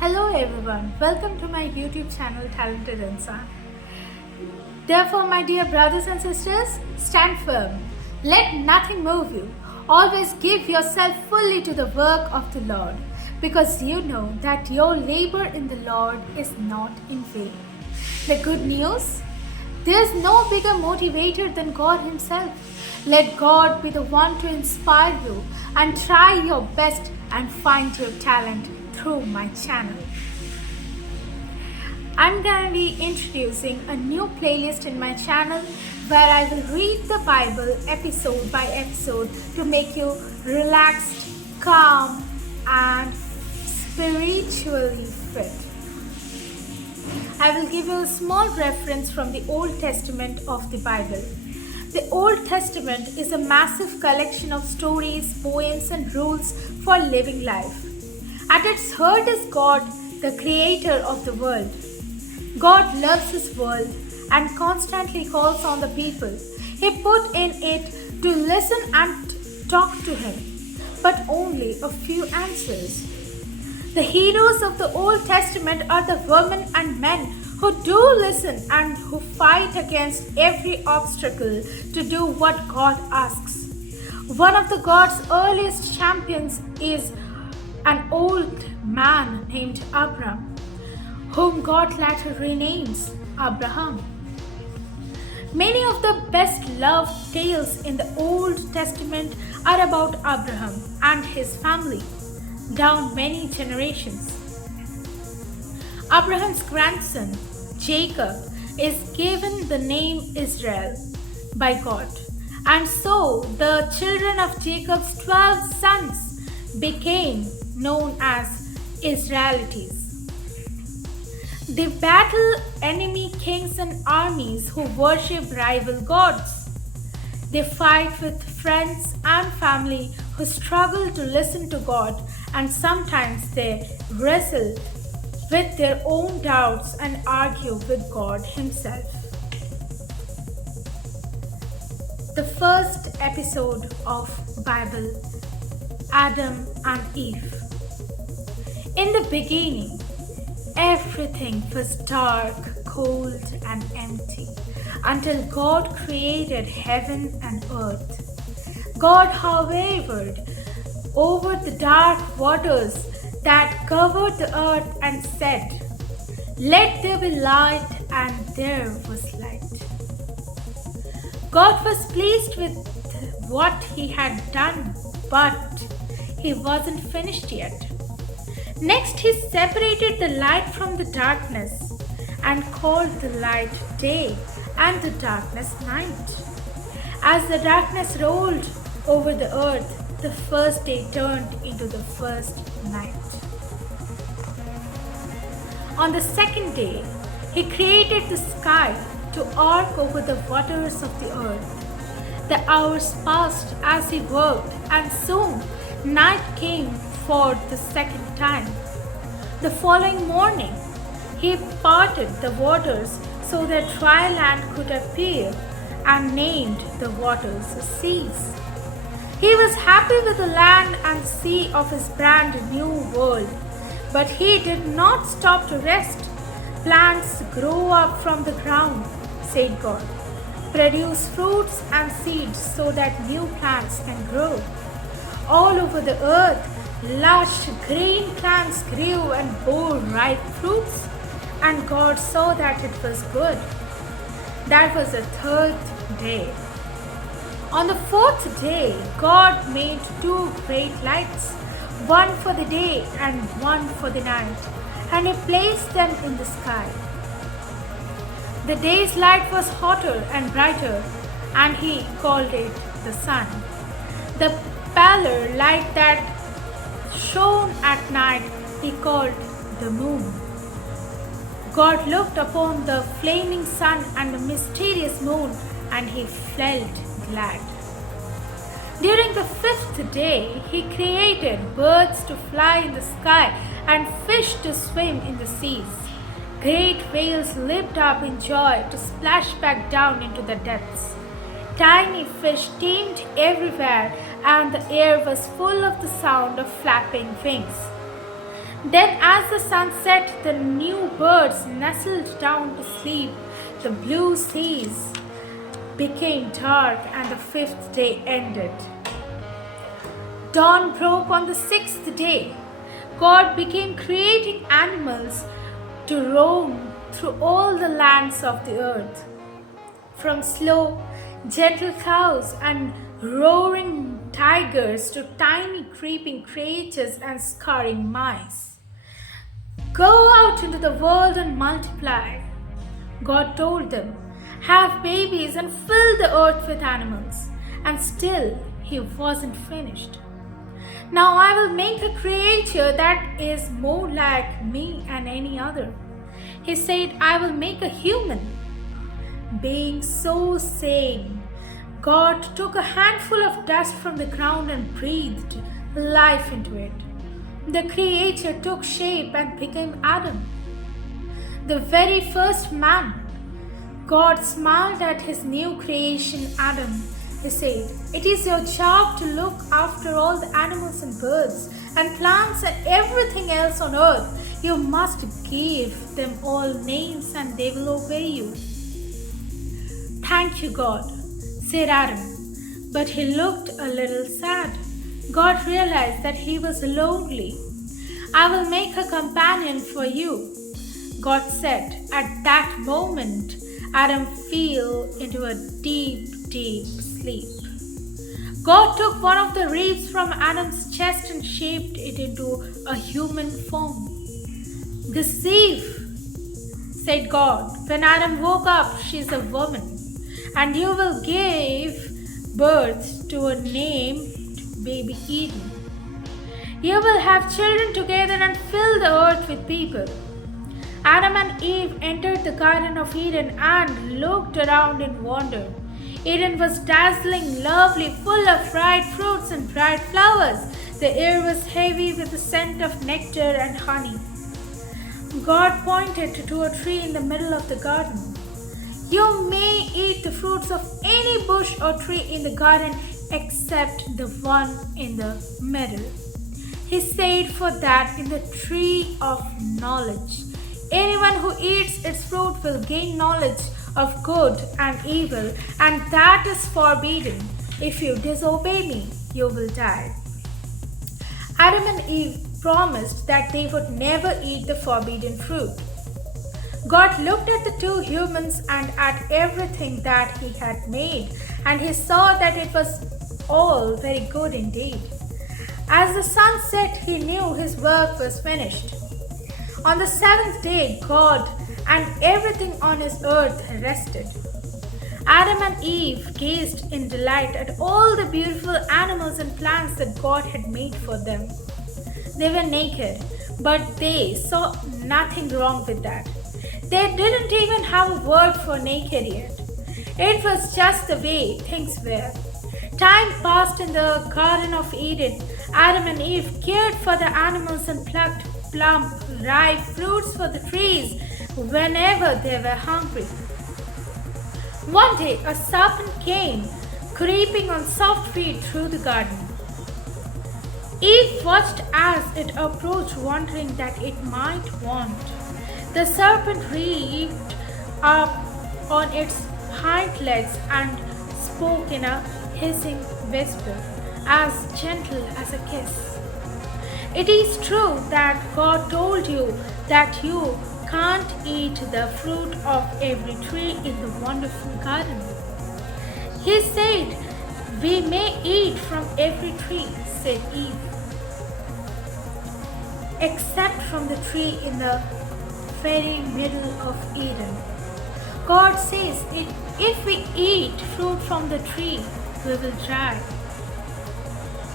Hello everyone, welcome to my YouTube channel Talented Insaan. Therefore, my dear brothers and sisters, stand firm. Let nothing move you. Always give yourself fully to the work of the Lord, because you know that your labor in the Lord is not in vain. The good news? There's no bigger motivator than God Himself. Let God be the one to inspire you and try your best and find your talent through my channel. I'm going to be introducing a new playlist in my channel where I will read the Bible episode by episode to make you relaxed, calm, and spiritually fit. I will give you a small reference from the Old Testament of the Bible. The Old Testament is a massive collection of stories, poems, and rules for living life. At its heart is God, the creator of the world. God loves His world and constantly calls on the people He put in it to listen and talk to Him, but only a few answers. The heroes of the Old Testament are the women and men who do listen and who fight against every obstacle to do what God asks. One of the God's earliest champions is an old man named Abram, whom God later renames Abraham. Many of the best loved tales in the Old Testament are about Abraham and his family, down many generations. Abraham's grandson, Jacob, is given the name Israel by God, and so the children of Jacob's 12 sons became known as Israelites. They battle enemy kings and armies who worship rival gods. They fight with friends and family who struggle to listen to God, and sometimes they wrestle with their own doubts and argue with God Himself. The first episode of Bible, Adam and Eve. In the beginning, everything was dark, cold, and empty until God created heaven and earth. God hovered over the dark waters that covered the earth and said, "Let there be light," and there was light. God was pleased with what He had done, but He wasn't finished yet. Next, He separated the light from the darkness and called the light day and the darkness night. As the darkness rolled over the earth, the first day turned into the first night. On the second day, He created the sky to arc over the waters of the earth. The hours passed as He worked, and soon night came for the second time. The following morning, He parted the waters so that dry land could appear and named the waters seas. He was happy with the land and sea of His brand new world, but He did not stop to rest. Plants grow up from the ground, said God. Produce fruits and seeds so that new plants can grow. All over the earth, lush green plants grew and bore ripe fruits, and God saw that it was good. That was the third day. On the fourth day, God made two great lights, one for the day and one for the night, and He placed them in the sky. The day's light was hotter and brighter, and He called it the sun. The paler light that shone at night He called the moon. God looked upon the flaming sun and the mysterious moon, and He felt glad. During the fifth day, He created birds to fly in the sky and fish to swim in the seas. Great whales leaped up in joy to splash back down into the depths. Tiny fish teemed everywhere, and the air was full of the sound of flapping wings. Then, as the sun set, the new birds nestled down to sleep. The blue seas became dark, and the fifth day ended. Dawn broke on the sixth day. God began creating animals to roam through all the lands of the earth, from slow, gentle cows and roaring tigers to tiny creeping creatures and scurrying mice. Go out into the world and multiply, God told them. Have babies and fill the earth with animals. And still, he wasn't finished. Now I will make a creature that is more like me and any other. He said, I will make a human. Being so saying, God took a handful of dust from the ground and breathed life into it. The creature took shape and became Adam, the very first man. God smiled at his new creation, Adam. He said, it is your job to look after all the animals and birds and plants and everything else on earth. You must give them all names and they will obey you. Thank you, God, said Adam. But he looked a little sad. God realized that he was lonely. I will make a companion for you, God said. At that moment, Adam fell into a deep, deep sleep. God took one of the ribs from Adam's chest and shaped it into a human form. This Eve, said God, when Adam woke up, she is a woman, and you will give birth to a named baby Eden. You will have children together and fill the earth with people. Adam and Eve entered the Garden of Eden and looked around in wonder. Eden was dazzling, lovely, full of ripe fruits and bright flowers. The air was heavy with the scent of nectar and honey. God pointed to a tree in the middle of the garden. You may eat the fruits of any bush or tree in the garden except the one in the middle. He said, for that in the tree of knowledge. Anyone who eats its fruit will gain knowledge of good and evil, and that is forbidden. If you disobey me, you will die. Adam and Eve promised that they would never eat the forbidden fruit. God looked at the two humans and at everything that he had made, and he saw that it was all very good indeed. As the sun set, he knew his work was finished. On the seventh day, God and everything on his earth rested. Adam and Eve gazed in delight at all the beautiful animals and plants that God had made for them. They were naked, but they saw nothing wrong with that. They didn't even have a word for naked yet. It was just the way things were. Time passed in the Garden of Eden. Adam and Eve cared for the animals and plucked plump, ripe fruits for the trees whenever they were hungry. One day, a serpent came, creeping on soft feet through the garden. Eve watched as it approached, wondering that it might want. The serpent reared up on its hind legs and spoke in a hissing whisper, as gentle as a kiss. It is true that God told you that you can't eat the fruit of every tree in the wonderful garden. He said, we may eat from every tree, said Eve, except from the tree in the very middle of Eden. God says, if we eat fruit from the tree, we will die.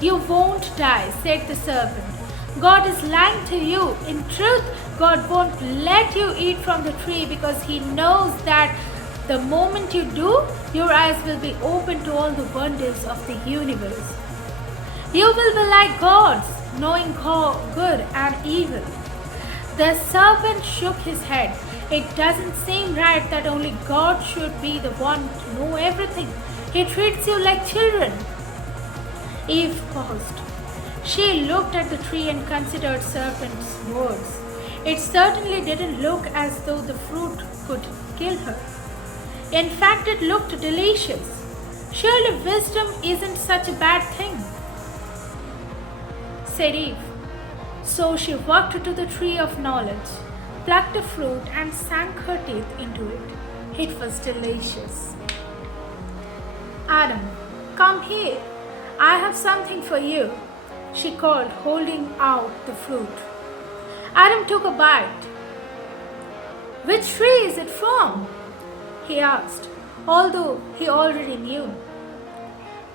You won't die, said the serpent. God is lying to you. In truth, God won't let you eat from the tree because He knows that the moment you do, your eyes will be open to all the wonders of the universe. You will be like gods, knowing good and evil. The serpent shook his head. It doesn't seem right that only God should be the one to know everything. He treats you like children. Eve paused. She looked at the tree and considered serpent's words. It certainly didn't look as though the fruit could kill her. In fact, it looked delicious. Surely wisdom isn't such a bad thing, said Eve. So she walked to the tree of knowledge, plucked a fruit, and sank her teeth into it. It was delicious. Adam, come here. I have something for you, she called, holding out the fruit. Adam took a bite. Which tree is it from? He asked, although he already knew.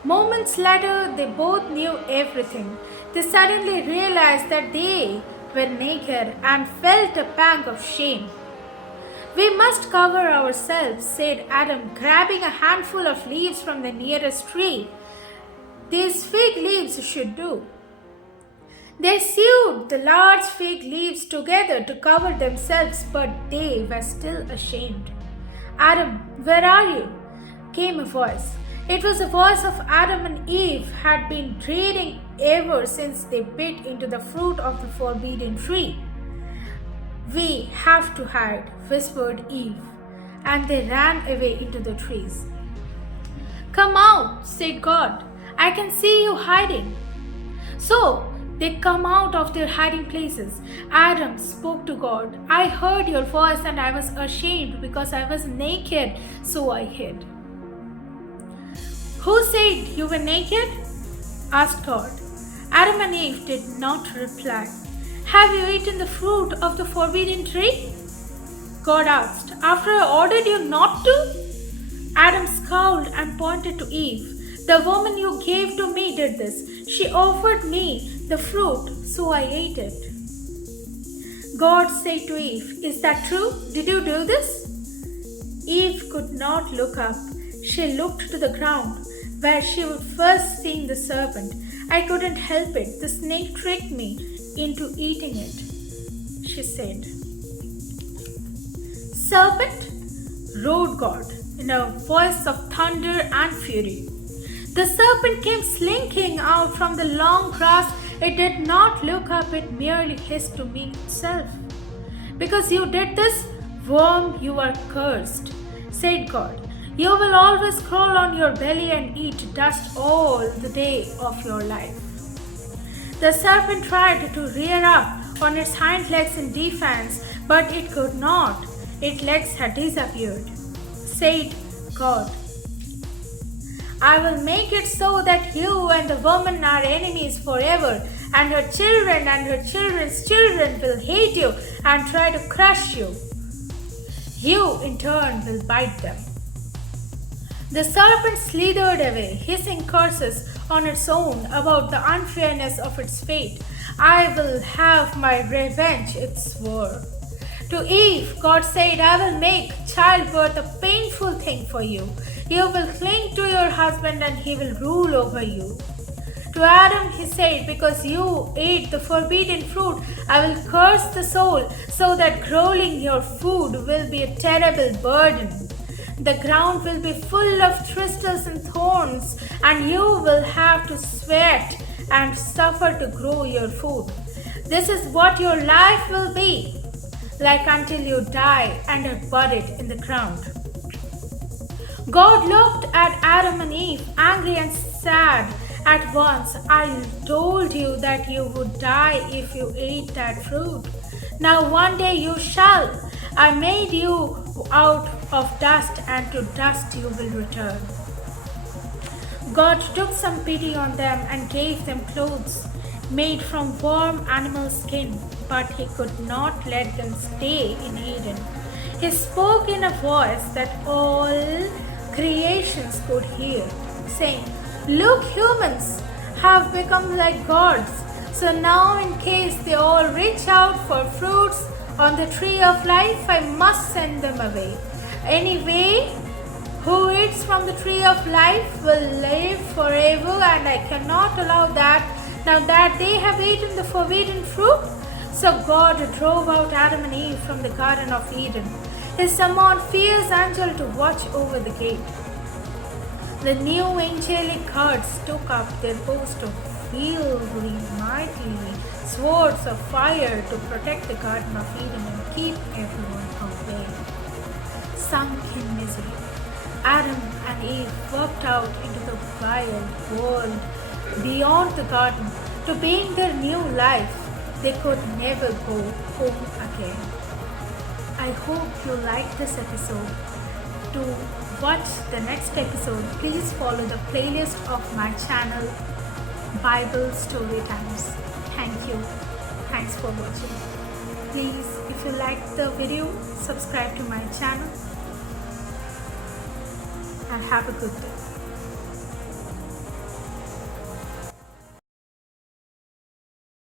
Moments later, they both knew everything. They suddenly realized that they were naked and felt a pang of shame. We must cover ourselves, said Adam, grabbing a handful of leaves from the nearest tree. These fig leaves should do. They sewed the large fig leaves together to cover themselves, but they were still ashamed. Adam, where are you? Came a voice. It was the voice of Adam and Eve had been dreading ever since they bit into the fruit of the forbidden tree. We have to hide, whispered Eve, and they ran away into the trees. Come out, said God. I can see you hiding. So they come out of their hiding places. Adam spoke to God. I heard your voice and I was ashamed because I was naked, so I hid. Who said you were naked? Asked God. Adam and Eve did not reply. Have you eaten the fruit of the forbidden tree? God asked. After I ordered you not to? Adam scowled and pointed to Eve. The woman you gave to me did this. She offered me the fruit, so I ate it. God said to Eve, is that true? Did you do this? Eve could not look up. She looked to the ground, where she would first seen the serpent. I couldn't help it. The snake tricked me into eating it, she said. Serpent? Roared God in a voice of thunder and fury. The serpent came slinking out from the long grass. It did not look up, it merely hissed to me itself. Because you did this, worm, you are cursed, said God. You will always crawl on your belly and eat dust all the day of your life. The serpent tried to rear up on its hind legs in defense, but it could not. Its legs had disappeared, said God. I will make it so that you and the woman are enemies forever, and her children and her children's children will hate you and try to crush you. You, in turn, will bite them. The serpent slithered away, hissing curses on its own about the unfairness of its fate. I will have my revenge, it swore. To Eve, God said, I will make childbirth a painful thing for you. You will cling to your husband and he will rule over you. To Adam, he said, because you ate the forbidden fruit, I will curse the soul so that growling your food will be a terrible burden. The ground will be full of thistles and thorns, and you will have to sweat and suffer to grow your food. This is what your life will be like until you die and are buried in the ground. God looked at Adam and Eve, angry and sad at once. I told you that you would die if you ate that fruit. Now one day you shall. I made you out of dust, and to dust you will return. God took some pity on them and gave them clothes made from warm animal skin, but he could not let them stay in Eden. He spoke in a voice that all creations could hear, saying, Look, humans have become like gods. So now in case they all reach out for fruits on the tree of life, I must send them away. Anyway, who eats from the tree of life will live forever, and I cannot allow that now that they have eaten the forbidden fruit. So God drove out Adam and Eve from the Garden of Eden. He summoned fierce angel to watch over the gate. The new angelic guards took up their post of wielding mightily swords of fire to protect the Garden of Eden and keep everyone away. Sunk in misery, Adam and Eve walked out into the wild world beyond the garden to begin their new life. They could never go home again. I hope you liked this episode. To watch the next episode, please follow the playlist of my channel, Bible Story Times. Thank you. Thanks for watching. Please, if you liked the video, subscribe to my channel and have a good day.